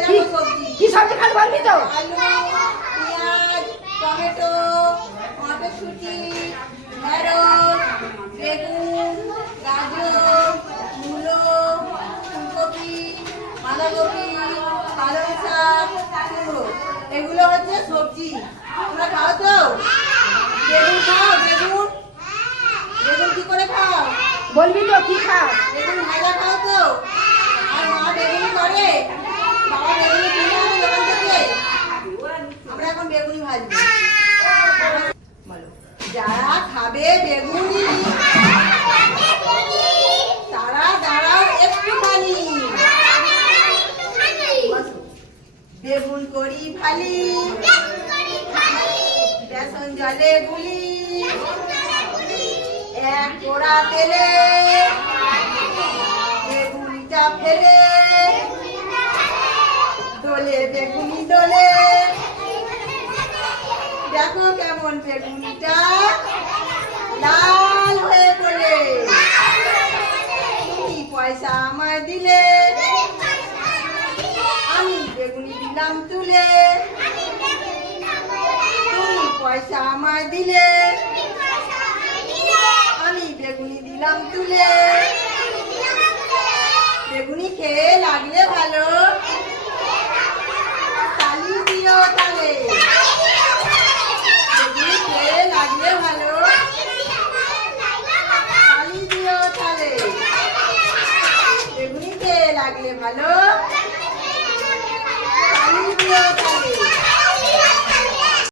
কি? সবজি খালি বলবি তো? পেঁয়াজ টমেটো মটরশুঁটি ঢেঁড়স বেগুন গাজর মূলো ফুলকপি বাঁধাকপি পালং শাক কুমড়ো এগুলো হচ্ছে সবজি। তোমরা খাও তো? বেগুন খাও বেগুন? বেগুন কি করে খাও? বলবি তো কি খা বেগুন ভাজা খাও তো? আর মা বলো, যারা খাবে বেগুনি, তারা দাঁড়াও। বেগুন করি ভালি বেসন জলে গুলি। এক পোড়া তেলে। বেগুনিটা ফেলে। দোলে বেগুনি দোলে। দেখো কেমন বেগুনিটা। লাল হয়ে পড়ে তুমি পয়সা আমায় দিলে। আমি বেগুনি দিলাম তুলে। তুমি পয়সা আমায় দিলে। আমি বেগুনি দিলাম তুলে। লাগলে ভালো।